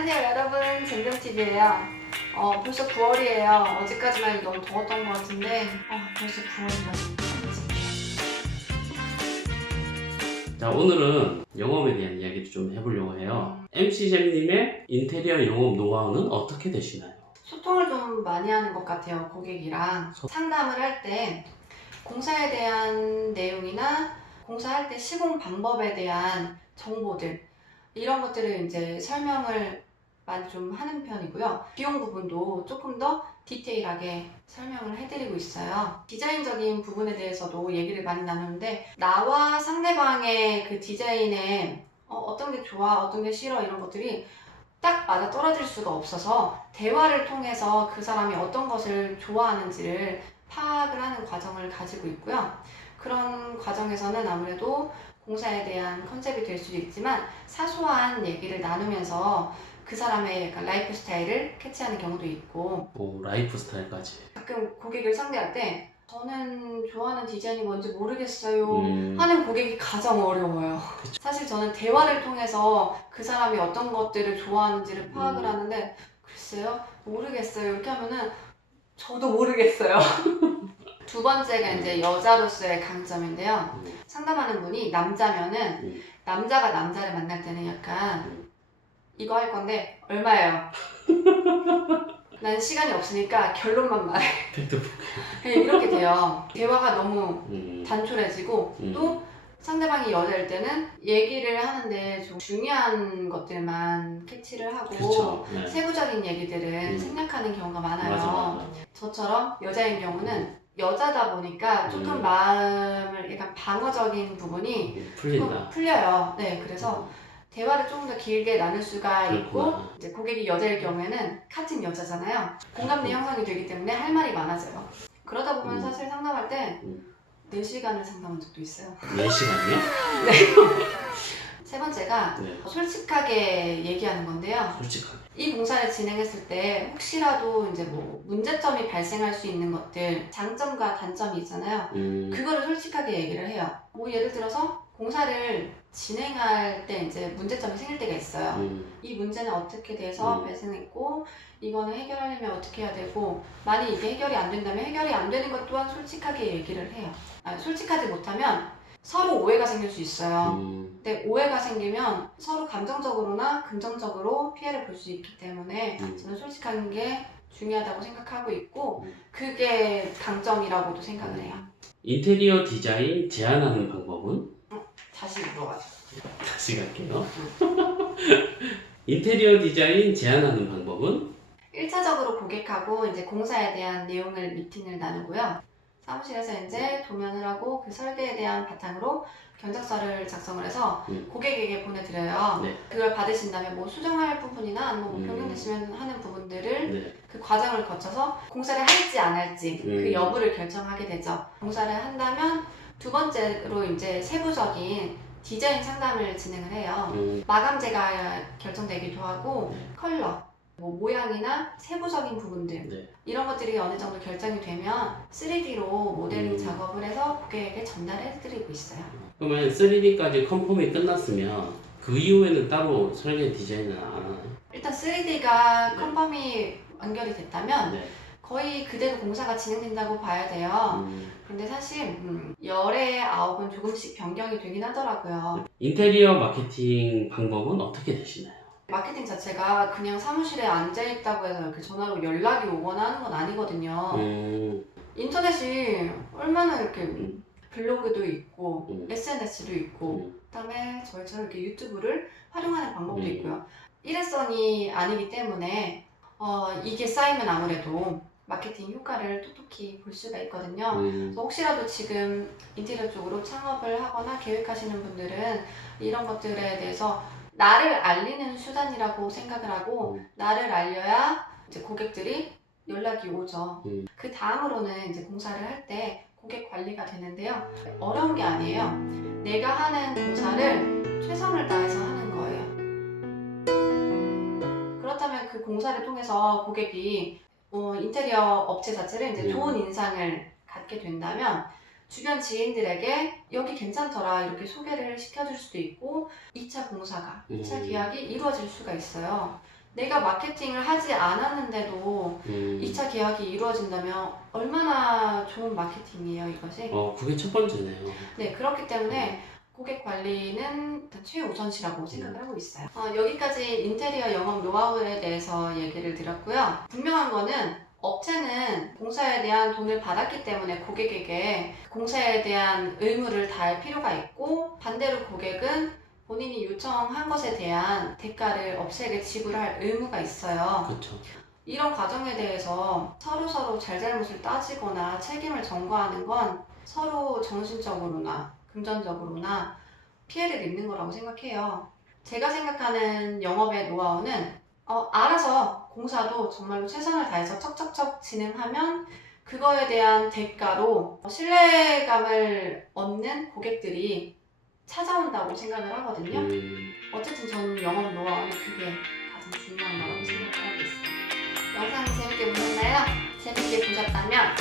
안녕하세요 여러분, 젠정TV예요. 벌써 9월이에요. 어제까지만 해도 너무 더웠던 것 같은데 벌써 9월이라니. 자, 오늘은 영업에 대한 이야기를 좀 해보려고 해요. MC잼님의 인테리어 영업 노하우는 어떻게 되시나요? 소통을 좀 많이 하는 것 같아요. 고객이랑 상담을 할 때 공사에 대한 내용이나 공사할 때 시공 방법에 대한 정보들, 이런 것들을 이제 설명을 많이 좀 하는 편이고요. 비용 부분도 조금 더 디테일하게 설명을 해드리고 있어요. 디자인적인 부분에 대해서도 얘기를 많이 나누는데, 나와 상대방의 그 디자인에 어떤 게 좋아, 어떤 게 싫어, 이런 것들이 딱 맞아 떨어질 수가 없어서 대화를 통해서 그 사람이 어떤 것을 좋아하는지를 파악을 하는 과정을 가지고 있고요. 그런 과정에서는 아무래도 공사에 대한 컨셉이 될 수도 있지만 사소한 얘기를 나누면서 그 사람의 약간 라이프 스타일을 캐치하는 경우도 있고, 라이프 스타일까지. 가끔 고객을 상대할 때 저는 좋아하는 디자인이 뭔지 모르겠어요 하는 고객이 가장 어려워요. 사실 저는 대화를 통해서 그 사람이 어떤 것들을 좋아하는지를 파악을 하는데, 글쎄요 모르겠어요 이렇게 하면은 저도 모르겠어요. 두 번째가 이제 여자로서의 강점인데요. 상담하는 분이 남자면은 남자가 남자를 만날 때는 약간 이거 할 건데 얼마예요? 난 시간이 없으니까 결론만 말해. 이렇게 돼요. 대화가 너무 단촐해지고 또 상대방이 여자일 때는 얘기를 하는데 좀 중요한 것들만 캐치를 하고 그렇죠. 네. 세부적인 얘기들은 생략하는 경우가 많아요. 맞아. 저처럼 여자인 경우는 여자다 보니까 조금 마음을 약간 방어적인 부분이 풀린다. 조금 풀려요. 네, 그래서 대화를 조금 더 길게 나눌 수가 있고, 이제 고객이 여자일 경우에는 같은 여자잖아요. 공감대 형성이 되기 때문에 할 말이 많아져요. 그러다 보면 사실 상담할 때 4시간을 상담한 적도 있어요. 4시간이요? 네. 세 번째가 솔직하게 얘기하는 건데요. 솔직하게. 이 공사를 진행했을 때 혹시라도 이제 뭐 문제점이 발생할 수 있는 것들, 장점과 단점이 있잖아요. 그거를 솔직하게 얘기를 해요. 뭐 예를 들어서 공사를 진행할 때 이제 문제점이 생길 때가 있어요. 이 문제는 어떻게 돼서 발생했고, 이거는 해결하려면 어떻게 해야 되고, 만약 이게 해결이 안 된다면 해결이 안 되는 것 또한 솔직하게 얘기를 해요. 솔직하지 못하면 서로 오해가 생길 수 있어요. 근데 오해가 생기면 서로 감정적으로나 긍정적으로 피해를 볼 수 있기 때문에 저는 솔직한 게 중요하다고 생각하고 있고, 그게 강점이라고도 생각을 해요. 인테리어 디자인 제안하는 방법은? 다시 물어봐줘. 다시 갈게요. 인테리어 디자인 제안하는 방법은? 1차적으로 고객하고 이제 공사에 대한 내용을 미팅을 나누고요. 사무실에서 이제 도면을 하고 그 설계에 대한 바탕으로 견적서를 작성을 해서 고객에게 보내드려요. 그걸 받으신 다음에 뭐 수정할 부분이나 아니면 뭐 변경됐으면 하는 부분들을 그 과정을 거쳐서 공사를 할지 안 할지 그 여부를 결정하게 되죠. 공사를 한다면 두 번째로 이제 세부적인 디자인 상담을 진행을 해요. 마감재가 결정되기도 하고 컬러, 뭐 모양이나 세부적인 부분들 이런 것들이 어느 정도 결정이 되면 3D로 모델링 작업을 해서 고객에게 전달해드리고 있어요. 그러면 3D까지 컨펌이 끝났으면 그 이후에는 따로 설계 디자인을 안 하나요? 일단 3D가 컨펌이 연결이 됐다면 거의 그대로 공사가 진행된다고 봐야 돼요. 그런데 사실 열의 아홉은 조금씩 변경이 되긴 하더라고요. 인테리어 마케팅 방법은 어떻게 되시나요? 마케팅 자체가 그냥 사무실에 앉아있다고 해서 이렇게 전화로 연락이 오거나 하는 건 아니거든요. 인터넷이 얼마나 이렇게 블로그도 있고 SNS도 있고 그다음에 저희처럼 이렇게 유튜브를 활용하는 방법도 있고요. 일회성이 아니기 때문에 이게 쌓이면 아무래도 마케팅 효과를 톡톡히 볼 수가 있거든요. 그래서 혹시라도 지금 인테리어 쪽으로 창업을 하거나 계획하시는 분들은 이런 것들에 대해서 나를 알리는 수단이라고 생각을 하고, 나를 알려야 이제 고객들이 연락이 오죠. 그 다음으로는 이제 공사를 할 때 고객 관리가 되는데요. 어려운 게 아니에요. 내가 하는 공사를 최선을 다해서 하는 거예요. 그렇다면 그 공사를 통해서 고객이 인테리어 업체 자체를 이제 좋은 인상을 갖게 된다면 주변 지인들에게 여기 괜찮더라 이렇게 소개를 시켜줄 수도 있고 2차 공사가, 2차 계약이 이루어질 수가 있어요. 내가 마케팅을 하지 않았는데도 2차 계약이 이루어진다면 얼마나 좋은 마케팅이에요, 이것이. 그게 첫 번째네요. 네, 그렇기 때문에 고객 관리는 일단 최우선시라고 생각을 하고 있어요. 여기까지 인테리어 영업 노하우에 대해서 얘기를 드렸고요. 분명한 거는 업체는 공사에 대한 돈을 받았기 때문에 고객에게 공사에 대한 의무를 다할 필요가 있고, 반대로 고객은 본인이 요청한 것에 대한 대가를 업체에게 지불할 의무가 있어요. 그렇죠. 이런 과정에 대해서 서로 잘잘못을 따지거나 책임을 전가하는 건 서로 정신적으로나 금전적으로나 피해를 입는 거라고 생각해요. 제가 생각하는 영업의 노하우는 알아서 공사도 정말로 최선을 다해서 척척척 진행하면 그거에 대한 대가로 신뢰감을 얻는 고객들이 찾아온다고 생각을 하거든요. 어쨌든 저는 영업 노하우는 그게 가장 중요한 거라고 생각을 하고 있어요. 영상이 재밌게 보셨나요? 재밌게 보셨다면